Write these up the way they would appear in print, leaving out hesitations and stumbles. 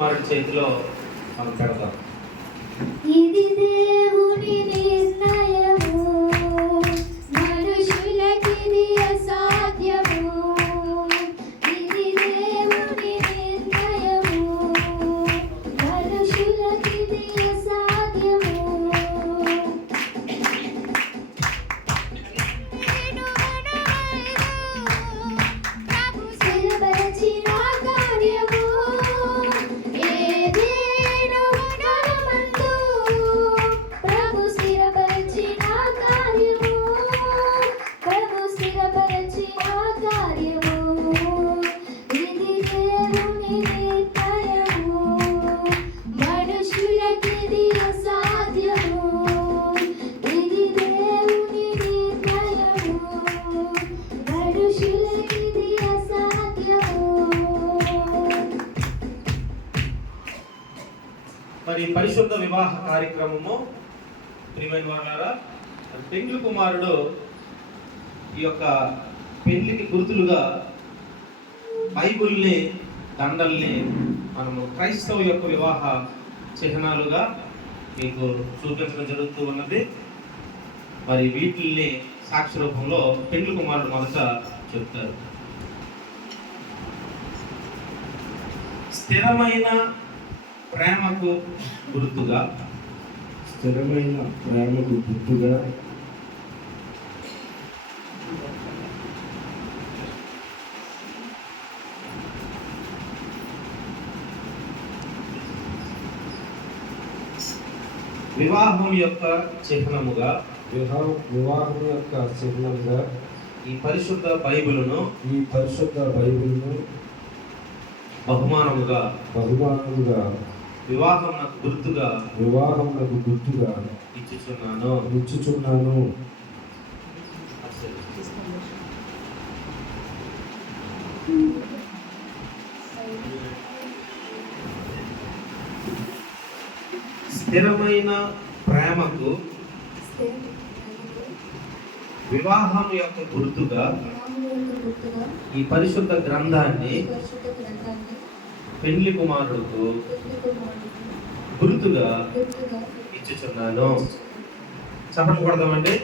వారి చేతిలో మనం పెడతాం. ఇది దేవుని నిర్ణయము, మనుషులకిది అసాధ్యము. ఇది దేవుని నిర్ణయము, మనుషులకిది అసాధ్యము. ప్రభు స్థిరపరచిన కార్యము మరి పరిశుద్ధ వివాహ కార్యక్రమము ప్రియమైన వాళ్ళారా, పెండ్లి కుమారుడు ఈ యొక్క పెళ్లికి గుర్తులుగా బైబిల్ని, దండల్ని మనము క్రైస్తవ యొక్క వివాహ చిహ్నాలుగా మీకు చూపించడం జరుగుతూ ఉన్నది. మరి వీటిల్ని సాక్షి రూపంలో పెండ్లి కుమారుడు మొదట చెప్తారు. స్థిరమైన ప్రేమకు గుర్తుగా, స్థిరమైన ప్రేమకు గుర్తుగా వివాహం యొక్క చిహ్నముగా, వివాహం యొక్క చిహ్నంగా ఈ పరిశుద్ధ బైబిలును బహుమానముగా వివాహమునకు గుర్తుగా ఇచ్చుచున్నాను. స్థిరమైన ప్రేమకు వివాహం యొక్క గుర్తుగా ఈ పరిశుద్ధ గ్రంథాన్ని పెండ్లి కుమారుడుకు గుర్తుగా ఇచ్చుచున్నాను. చప్పట్లు కొడదామండి.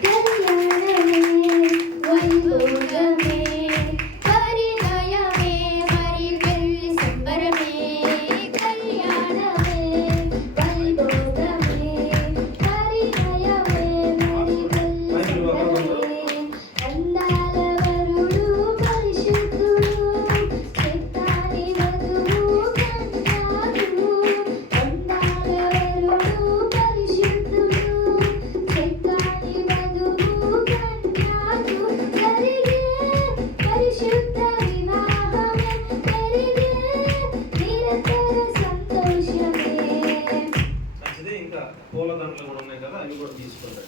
పూలదండలు కూడా ఉన్నాయి కదా, అవి కూడా తీసుకోండి.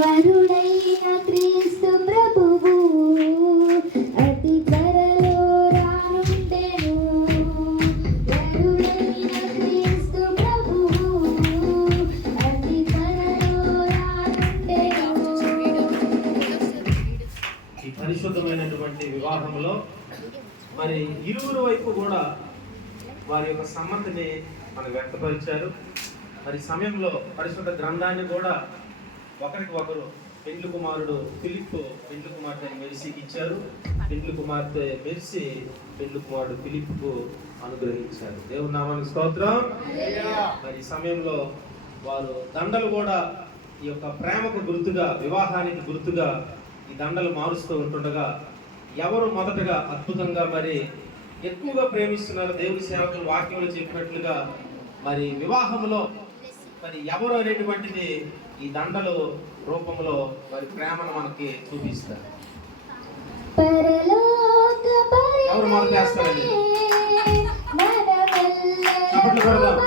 వరుడైన క్రీస్తు ప్రభువు అతి త్వరలో రానుండెను. వరుడైన క్రీస్తు ప్రభువు అతి త్వరలో రానుండెను. ఈ పరిశుద్ధమైనటువంటి వివాహంలో మరి ఇరువురు వైపు కూడా వారి యొక్క సమ్మతిని మనకు వ్యక్తపరిచారు. మరి సమయంలో పరిశుద్ధ గ్రంథాన్ని కూడా ఒకరికి ఒకరు పెండ్లి కుమారుడు ఫిలిప్ పెండ్లి కుమార్తె మెర్సీకి ఇచ్చారు. పెండ్లి కుమార్తె మెర్సీ పెండ్లి కుమారుడు ఫిలిప్కు అనుగ్రహించారు. దేవుని నామానికి స్తోత్రం. మరి సమయంలో వారు దండలు కూడా ఈ యొక్క ప్రేమకు గుర్తుగా, వివాహానికి గుర్తుగా ఈ దండలు మారుస్తూ ఉంటుండగా ఎవరు మొదటగా అద్భుతంగా మరి ఎక్కువగా ప్రేమిస్తున్నారు, దేవుని సేవకులు వాక్యంలో చెప్పినట్లుగా మరి వివాహంలో మరి ఎవరు అనేటువంటిది ఈ దండలు రూపంలో వారి ప్రేమను మనకి చూపిస్తారు. ఎవరు మొదలు చేస్తారండి? చప్పట్లు కొడదాం.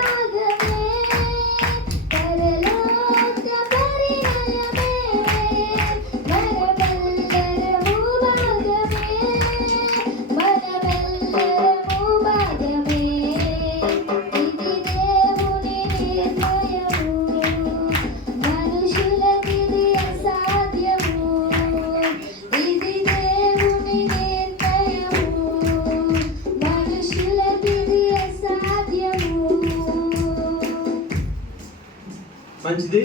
మంచిది.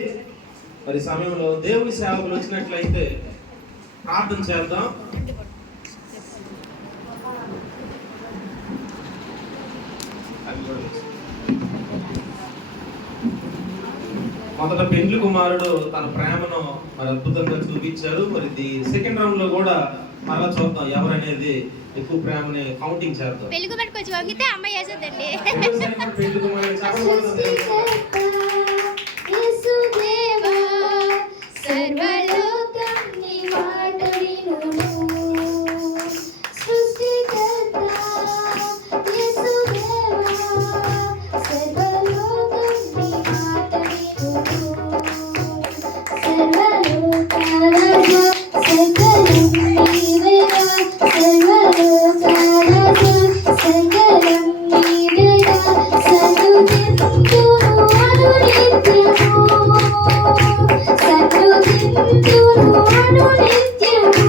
మరి సమయంలో దేవుని సేవకులు వచ్చినట్లయితే ప్రార్థన చేద్దాం. మొదట పెండ్లి కుమారుడు తన ప్రేమను మరి అద్భుతంగా చూపించారు. మరి సెకండ్ రౌండ్ లో కూడా మరలా చూద్దాం ఎవరనేది ఎక్కువ ప్రేమని కౌంటింగ్ చేద్దాం. పెళ్లి కుమారుడికి వచ్చి వంగితే అమ్మాయి చేసేదండి. పెండ్లి కుమారుడు చెప్పకూడదు. యేసుదేవా సర్వలోకం నీ మాట వినును. సృష్టికర్త యేసుదేవా సర్వలోకం నీ మాట వినును. సర్వలోకాలలో సకలం నీవేగా, సర్వలోకాలలో సకలం నీవేగా. సన్నుతింతును అనునిత్యము, సన్నుతింతును అనునిత్యము.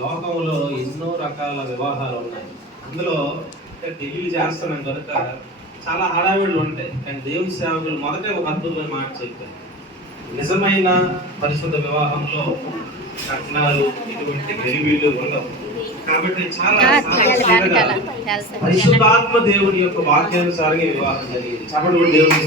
లోకంలో ఎన్నో రకాల వివాహాలు ఉన్నాయి. అందులో పెళ్లి చేస్తున్నాం కనుక చాలా హడావిళ్ళు ఉంటాయి. కానీ దేవుని సేవకులు మొదటే ఒక అద్భుతమైన మాట చెప్పారు. నిజమైన పరిశుద్ధ వివాహంలో కట్నాలు ఇటువంటి గరిబీలు ఉండవు. కాబట్టి చాలా సాధారణంగా పరిశుద్ధాత్మ దేవుని యొక్క వాక్యానుసారంగా వివాహం జరిగింది. కాబట్టి దేవుని